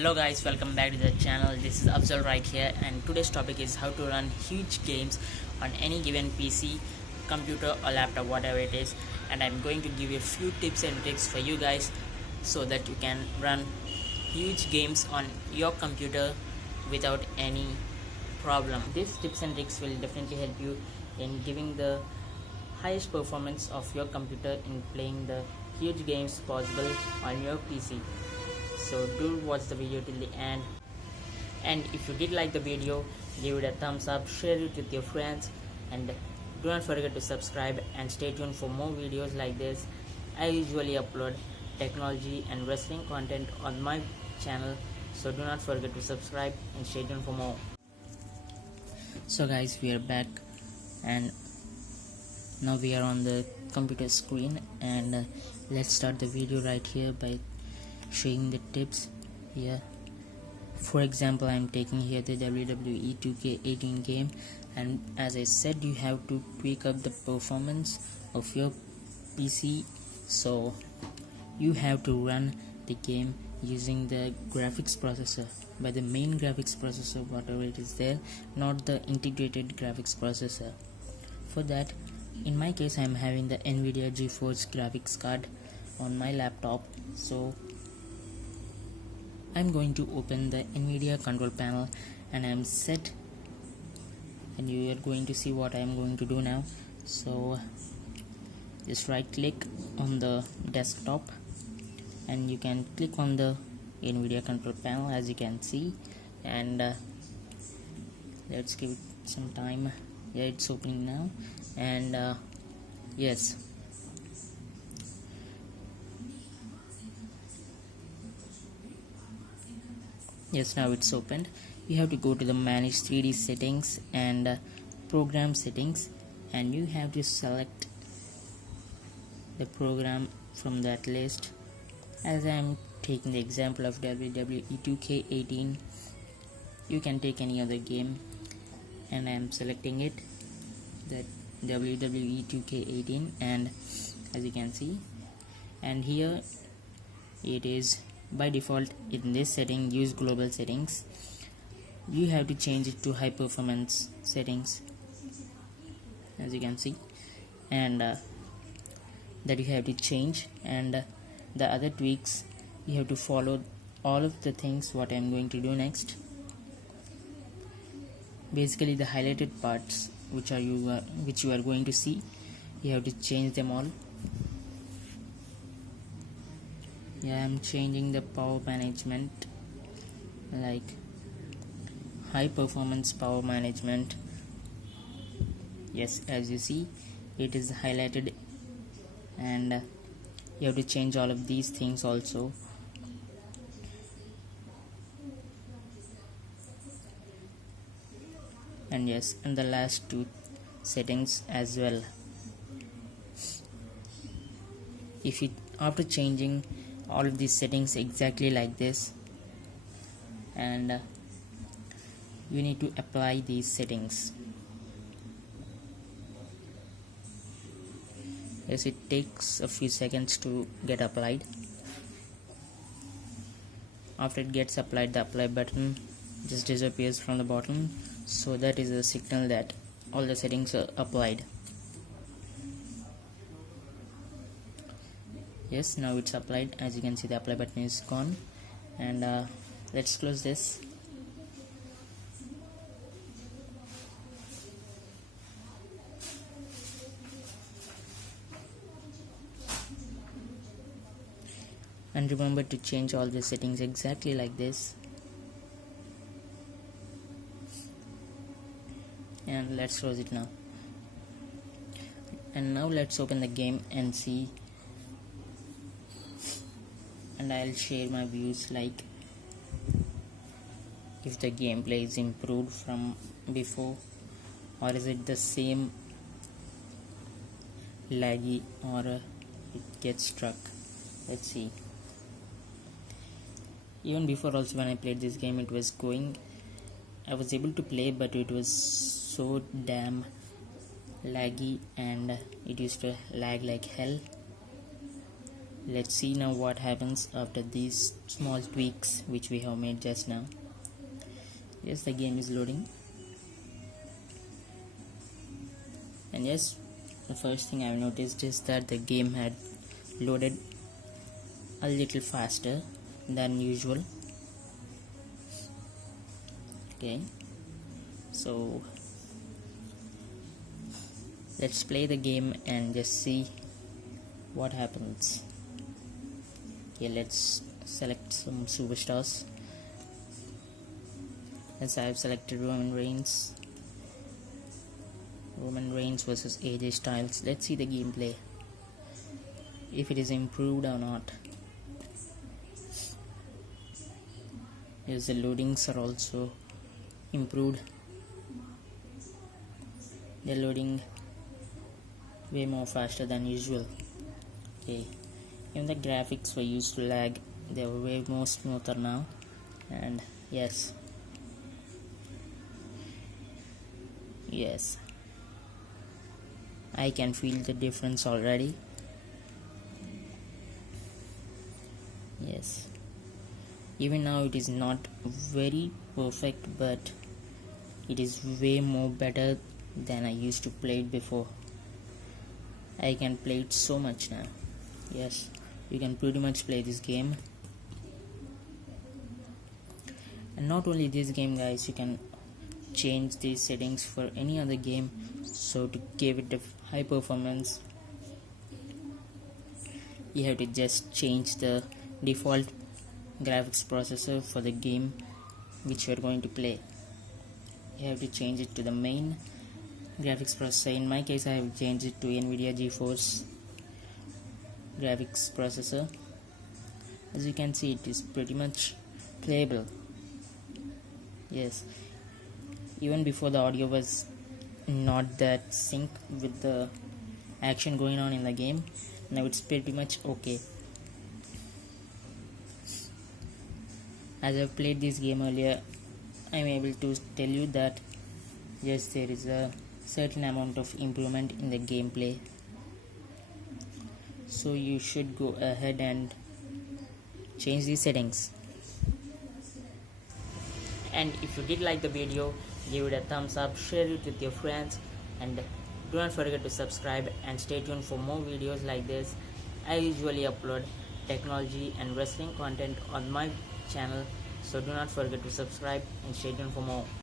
Hello guys, welcome back to the channel. This is Afzal right here, and today's topic is how to run huge games on any given PC, computer or laptop, whatever it is. And I'm going to give you a few tips and tricks for you guys so that you can run huge games on your computer without any problem. These tips and tricks will definitely help you in giving the highest performance of your computer in playing the huge games possible on your PC. So do watch the video till the end, and if you did like the video, give it a thumbs up, share it with your friends, and do not forget to subscribe and stay tuned for more videos like this. I usually upload technology and wrestling content on my channel, so do not forget to subscribe and stay tuned for more. So guys, we are back, and now we are on the computer screen, and let's start the video right here by showing the tips here. For example, I'm taking here the WWE 2K18 game, and as I said, you have to tweak up the performance of your PC, so you have to run the game using the graphics processor, by the main graphics processor, whatever it is there, not the integrated graphics processor. For that, in my case, I'm having the NVIDIA GeForce graphics card on my laptop, so I'm going to open the NVIDIA control panel, and I'm set, and you are going to see what I'm going to do now. So just right click on the desktop, and you can click on the NVIDIA control panel, as you can see, and let's give it some time. Yeah, it's opening now, and yes, now it's opened. You have to go to the manage 3D settings and program settings, and you have to select the program from that list. As I'm taking the example of WWE 2K18, you can take any other game, and I'm selecting it, that WWE 2K18, and as you can see, and here it is by default in this setting, use global settings. You have to change it to high performance settings, as you can see, and that you have to change, and the other tweaks you have to follow all of the things what I'm going to do next. Basically, the highlighted parts which you are going to see, you have to change them all. Yeah, I'm changing the power management, like high performance power management. Yes, as you see, it is highlighted, and you have to change all of these things also. And yes, and the last two settings as well. If you, after changing all of these settings exactly like this, and you need to apply these settings. Yes, it takes a few seconds to get applied. After it gets applied, the apply button just disappears from the bottom, so that is a signal that all the settings are applied. Yes, now it's applied. As you can see, the apply button is gone, and let's close this. And remember to change all the settings exactly like this. And let's close it now. And now let's open the game and see, and I'll share my views, like if the gameplay is improved from before, or is it the same laggy, or it gets stuck. Let's see. Even before also, when I played this game, it was going, I was able to play, but it was so damn laggy, and it used to lag like hell. Let's see now what happens after these small tweaks which we have made just now. Yes, the game is loading, and yes, the first thing I've noticed is that the game had loaded a little faster than usual. Okay, so let's play the game and just see what happens. Okay, let's select some superstars. As I have selected Roman Reigns versus AJ Styles. Let's see the gameplay, if it is improved or not. Yes, the loadings are also improved. They're loading way more faster than usual. Okay, even the graphics were used to lag, they were way more smoother now. And yes, I can feel the difference already. Yes, even now it is not very perfect, but it is way more better than I used to play it before. I can play it so much now. Yes, you can pretty much play this game. And not only this game, guys, you can change these settings for any other game, so to give it a high performance you have to just change the default graphics processor for the game which you are going to play. You have to change it to the main graphics processor. In my case, I have changed it to NVIDIA GeForce graphics processor. As you can see, it is pretty much playable. Yes, even before the audio was not that sync with the action going on in the game, now it's pretty much okay. As I've played this game earlier, I'm able to tell you that yes, there is a certain amount of improvement in the gameplay, so you should go ahead and change these settings. And if you did like the video, give it a thumbs up, share it with your friends, and do not forget to subscribe and stay tuned for more videos like this. I usually upload technology and wrestling content on my channel, so do not forget to subscribe and stay tuned for more.